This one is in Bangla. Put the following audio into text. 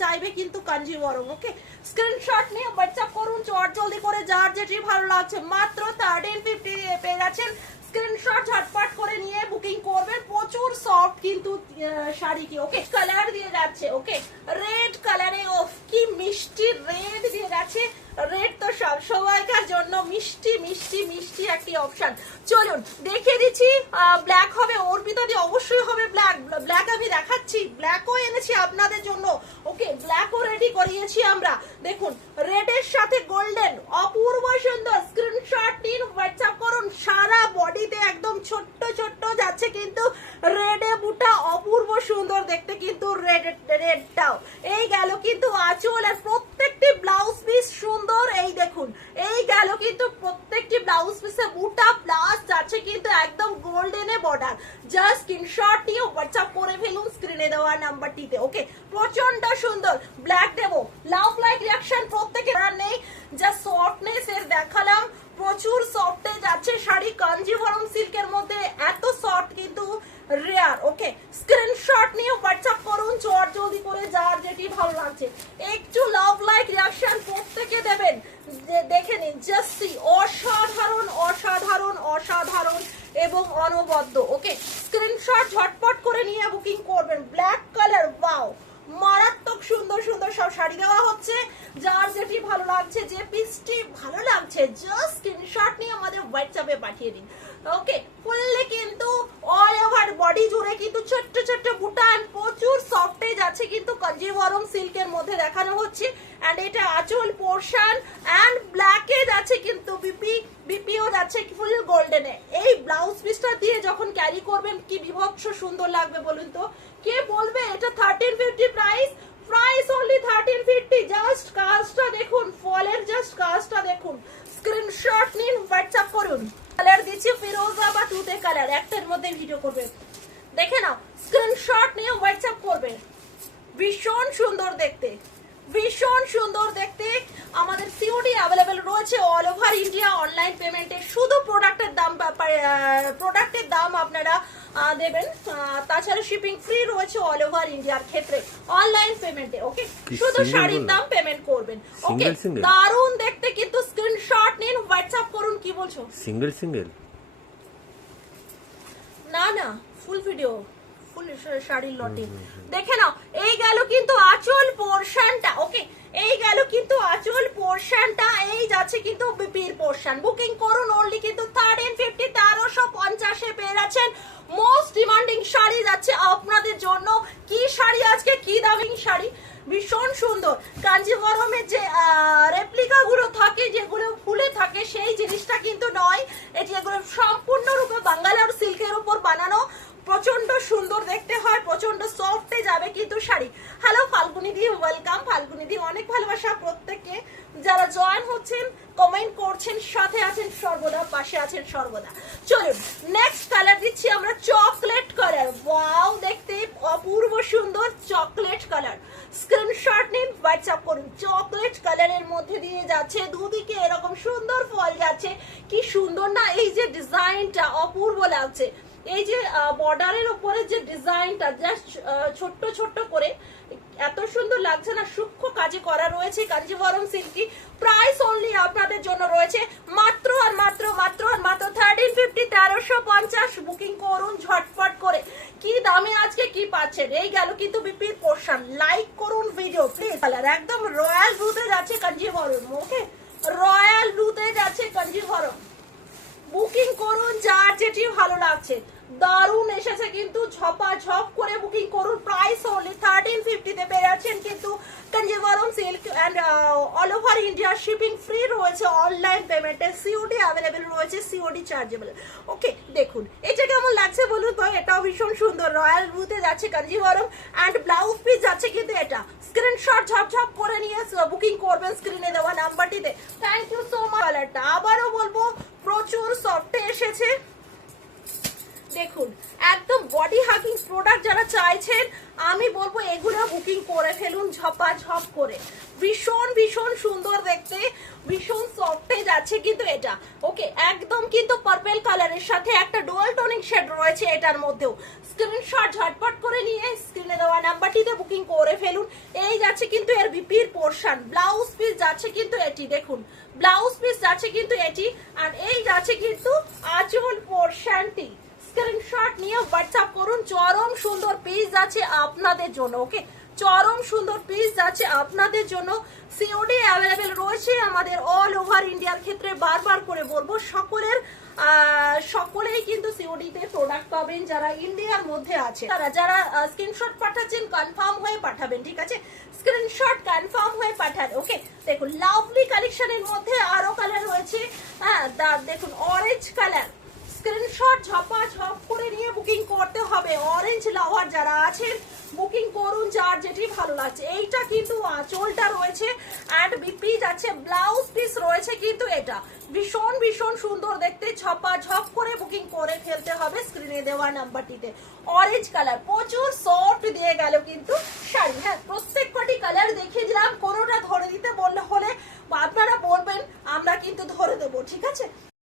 চাইবে কিন্তু কাঞ্জিভরম। ওকে, স্ক্রিনশট নিয়ে হোয়াটসঅ্যাপ করুন চট জলদি করে, যার যেটি ভালো লাগছে। মাত্র 1350 পেয়ে যাচ্ছেন। স্ক্রিনশট ঝটপট করে নিয়ে বুকিং করবেন। প্রচুর সফট কিন্তু শাড়ি কি। ওকে, কালার দিয়ে যাচ্ছে। ওকে, রেড কালারে, ওফ কি মিষ্টি রেড দিয়ে যাচ্ছে। রেড তো সব সবাইকার জন্য মিষ্টি মিষ্টি মিষ্টি একটি অপশন। চলুন দেখিয়ে দিচ্ছি। ব্ল্যাক হবে, অর্পিতা দি অবশ্যই হবে ব্ল্যাক। ব্ল্যাক আমি দেখাচ্ছি, ব্ল্যাকও এনেছি আপনাদের জন্য। ওকে, ব্ল্যাকও রেডি করিয়েছি আমরা। দেখুন রেডের সাথে গোল্ডেন, অপূর্ব সুন্দর। স্ক্রিনশট নিন, হোয়াটসঅ্যাপ করুন। সারা বডিতে একদম ছোট্ট ছোট্ট যাচ্ছে কিন্তু রেডে বুটা, অপূর্ব সুন্দর দেখতে কিন্তু রেডটাও। এই গেল কিন্তু আঁচল, আর প্রত্যেকটি ব্লাউজ পিস সুন্দর। এই দেখুন, এই গেল কিন্তু প্রত্যেকটি ব্লাউজ পিসে বুটা প্লাস যাচ্ছে কিন্তু একদম গোল্ডেনে বর্ডার। জাস্ট স্ক্রিনশট নিয়ে হোয়াটসঅ্যাপ করে ফেলুন স্ক্রিনে দেওয়া নাম্বারটিতে। ওকে, প্রচন্ড সুন্দর। ব্ল্যাক দেবো, লাভ লাইক রিঅ্যাকশন প্রত্যেকের নেই। জাস্ট সফটনেস এর দেখালাম, প্রচুর সফটে যাচ্ছে শাড়ি কাঞ্জিভরম সিল্কের মধ্যে। এত সফট কিন্তু রেয়ার। ওকে, স্ক্রিনশট নিয়ে হোয়াটসঅ্যাপ করুন চট জলদি করে, যার যেটি ভালো লাগছে। একটু লাভ লাইক রিঅ্যাকশন প্রত্যেকে দেবেন, দেখে নিন। জাস্ট সি, অসাধারণ অসাধারণ অসাধারণ এবং অনবদ্য। ওকে, স্ক্রিনশট ঝটপট করে নিয়ে বুকিং করবেন। ব্ল্যাক কালার, ওয়াও, মারাত্মক সুন্দর সুন্দর সব শাড়ি দেওয়া হচ্ছে। যার যেটি ভালো লাগছে, যে পিসটি ভালো লাগছে, জাস্ট স্ক্রিনশট নিয়ে আমাদের হোয়াটসঅ্যাপে পাঠিয়ে দিন। ওকে, ফুললি কিন্তু অল ওভার বডি জুড়ে কিন্তু ছোট্ট ছোট্ট বুটান, প্রচুর সফটে যাচ্ছে কিন্তু কাঞ্জিভরম সিল্কের মধ্যে দেখানো হচ্ছে। এন্ড এটা আঁচল পোর্শন, এন্ড ব্ল্যাকে যাচ্ছে কিন্তু বিপিও যাচ্ছে ফুল গোল্ডেনে। এই ব্লাউজ পিসটা দিয়ে যখন ক্যারি করবেন কি বিভৎস সুন্দর লাগবে বলুন তো। কে বলবে এটা 1350 প্রাইস? Price only 1350। জাস্ট কাজটা দেখুন, ফলের জাস্ট কাজটা দেখুন। স্ক্রিনশট নিন, হোয়াটসঅ্যাপ করুন। কালার দিচ্ছি ফিরোজা বা তুতে কালার, একটার মধ্যে ভিডিও করবে, দেখে নাও। স্ক্রিনশট নিয়ে হোয়াটসঅ্যাপ করবে। ভীষণ সুন্দর দেখতে, ভীষণ সুন্দর দেখতে। আমাদের সিওডি অ্যাভেলেবেল রয়েছে অল ওভার ইন্ডিয়া অনলাইন পেমেন্টে। শুধু প্রোডাক্টের দাম আপনারা দেবেন, তাছাড়া শিপিং ফ্রি রয়েছে অল ওভার ইন্ডিয়ার ক্ষেত্রে অনলাইন পেমেন্টে। ওকে, শুধু শাড়ির দাম পেমেন্ট করবেন। ওকে, দারুণ দেখতে কিন্তু। স্ক্রিনশট নিন, হোয়াটসঅ্যাপ করুন। কি বলছো? সিঙ্গেল সিঙ্গেল না না, ফুল ভিডিও, ফুল শাড়ির লটে। দেখে নাও, এই গেল কিন্তু আঁচল পোর্শনটা। ওকে, এই গেল কিন্তু আঁচল পোর্শনটা, এই যাচ্ছে কিন্তু বিপির পোর্শন। বুকিং করুন অনলি কিন্তু 1350, 1350 পেয়ে যাচ্ছেন। মোস্ট ডিমান্ডিং শাড়ি যাচ্ছে আপনাদের জন্য। কি শাড়ি আজকে, কি দামি শাড়ি, ভীষণ সুন্দর। কাঞ্জিভরমের যে রেপ্লিকা গুলো থাকে, যেগুলো ফুলে থাকে, সেই জিনিসটা কিন্তু নয়। এটি এগুলো সম্পূর্ণরূপে বাঙ্গালোর সিল্কের উপর বানানো। প্রচন্ড সুন্দর দেখতে হয়, প্রচন্ড সফটে যাবে কিন্তু শাড়ি। হ্যালো ফাল্গুনি দি, ওয়েলকাম ফাল্গুনি দি। অনেক ভালোবাসা প্রত্যেককে যারা জয়েন হচ্ছেন, কমেন্ট করছেন, সাথে আছেন সর্বদা, পাশে আছেন সর্বদা। চলুন নেক্সট কালার দিচ্ছি আমরা, চকলেট কালার। ওয়াও, দেখতে অপূর্ব সুন্দর চকলেট কালার। স্ক্রিনশট নিন, হোয়াটসঅ্যাপ করুন। চকলেট কালারের মধ্যে দিয়ে যাচ্ছে, দুদিকে এরকম সুন্দর ফল যাচ্ছে। কি সুন্দর না, এই যে ডিজাইনটা অপূর্ব লাগছে। এই যে বর্ডারের উপরে যে ডিজাইনটা জাস্ট ছোট্ট ছোট্ট করে এত সুন্দর লাগছে না, সূক্ষ্ম কাজে করা রয়েছে কাঞ্জিভরম সিল্কি। প্রাইস অনলি আপনাদের জন্য রয়েছে মাত্র আর মাত্র মাত্র আর মাত্র 1350, 1350। বুকিং করুন ঝটপট করে। কি দামে আজকে কি পাচ্ছেন। এই গেল কিন্তু বিপির পোর্শন। লাইক করুন ভিডিও প্লিজ। কালার একদম রয়্যাল ব্লুতে যাচ্ছে কাঞ্জিভরম। ওকে, রয়্যাল ব্লুতে যাচ্ছে কাঞ্জিভরম। বুকিং করুন যার যেটি ভালো লাগছে। দারুণ এসেছে কিন্তু, ঝপাঝপ করে বুকিং করুন। প্রাইস অনলি 1350 তে পেয়ে যাচ্ছেন কিন্তু Kanjivaram silk. And all over India shipping free রয়েছে অনলাইন পেমেন্টে। সিওডি অ্যাভেলেবেল রয়েছে, সিওডি চার্জেবল। ওকে, দেখুন এটা কেমন লাগছে বলুন তো। এটাও ভীষণ সুন্দর, রয়্যাল ব্লুতে যাচ্ছে কাঞ্জিভরম। এন্ড ব্লাউজ পিস যাচ্ছে কিন্তু এটা। স্ক্রিনশট ঝপঝপ করে নিয়ে বুকিং করবেন স্ক্রিনে দেওয়া নাম্বারটিতে। Thank you so much. কালারটা আবারও বলবো, প্রচুর সফটে এসেছে। দেখুন একদম বডি হাগিং প্রোডাক্ট যারা চাইছেন, আমি বলবো এগুলো বুকিং করে ফেলুন ঝপাঝপ করে। ভীষণ ভীষণ সুন্দর দেখতে, ভীষণ সফটে যাচ্ছে কিন্তু এটা ওকে একদম কিন্তু পার্পল কালারের সাথে একটা ডুয়াল টোনিং শেড রয়েছে এটার মধ্যেও। স্ক্রিনশট ঝটপট করে নিয়ে স্ক্রিনে দেওয়া নাম্বারটিতে বুকিং করে ফেলুন। এই যাচ্ছে কিন্তু এর বিপির পোর্শন, ব্লাউজ পিস যাচ্ছে কিন্তু এটি, দেখুন ব্লাউজ পিস যাচ্ছে কিন্তু এটি, আর এই যাচ্ছে কিন্তু আঁচল পোর্শনটি। স্ক্রিনশট নিয়ে হোয়াটসঅ্যাপ করুন। চরম সুন্দর পিস আছে আপনাদের জন্য ওকে, চরম সুন্দর পিস আছে আপনাদের জন্য। সিওডি অ্যাভেলেবেল রয়েছে আমাদের অল ওভার ইন্ডিয়ার ক্ষেত্রে, বারবার করে বলবো সকলেই কিন্তু সিওডি তে প্রোডাক্ট পাবেন যারা ইন্ডিয়ার মধ্যে আছে। তারা যারা স্ক্রিনশট পাঠাচ্ছেন কনফার্ম হয়ে পাঠাবেন, ঠিক আছে, স্ক্রিনশট কনফার্ম হয়ে পাঠান ওকে। দেখুন লাভলি কালেকশনের মধ্যে আরো কালার রয়েছে, হ্যাঁ দেখুন অরেঞ্জ কালার। স্ক্রিনশট ঝপাঝপ করে নিয়ে বুকিং করতে হবে। অরেঞ্জ লাভার যারা আছেন বুকিং করুন, যার যেটি ভালো লাগছে। এইটা কিন্তু আঁচলটা রয়েছে এন্ড বিপি যাচ্ছে, ব্লাউজ পিস রয়েছে কিন্তু এটা ভীষণ ভীষণ সুন্দর দেখতে। ঝপাঝপ করে বুকিং করে ফেলতে হবে স্ক্রিনে দেওয়া নাম্বারটিতে। অরেঞ্জ কালার প্রচুর সফট দিয়ে গেল কিন্তু শাড়ি, হ্যাঁ প্রত্যেক কটি কালার দেখিয়ে দিলাম, কোনোটা ধরে দিতে বললে হলে আপনারা বলবেন আমরা কিন্তু ধরে দেবো, ঠিক আছে।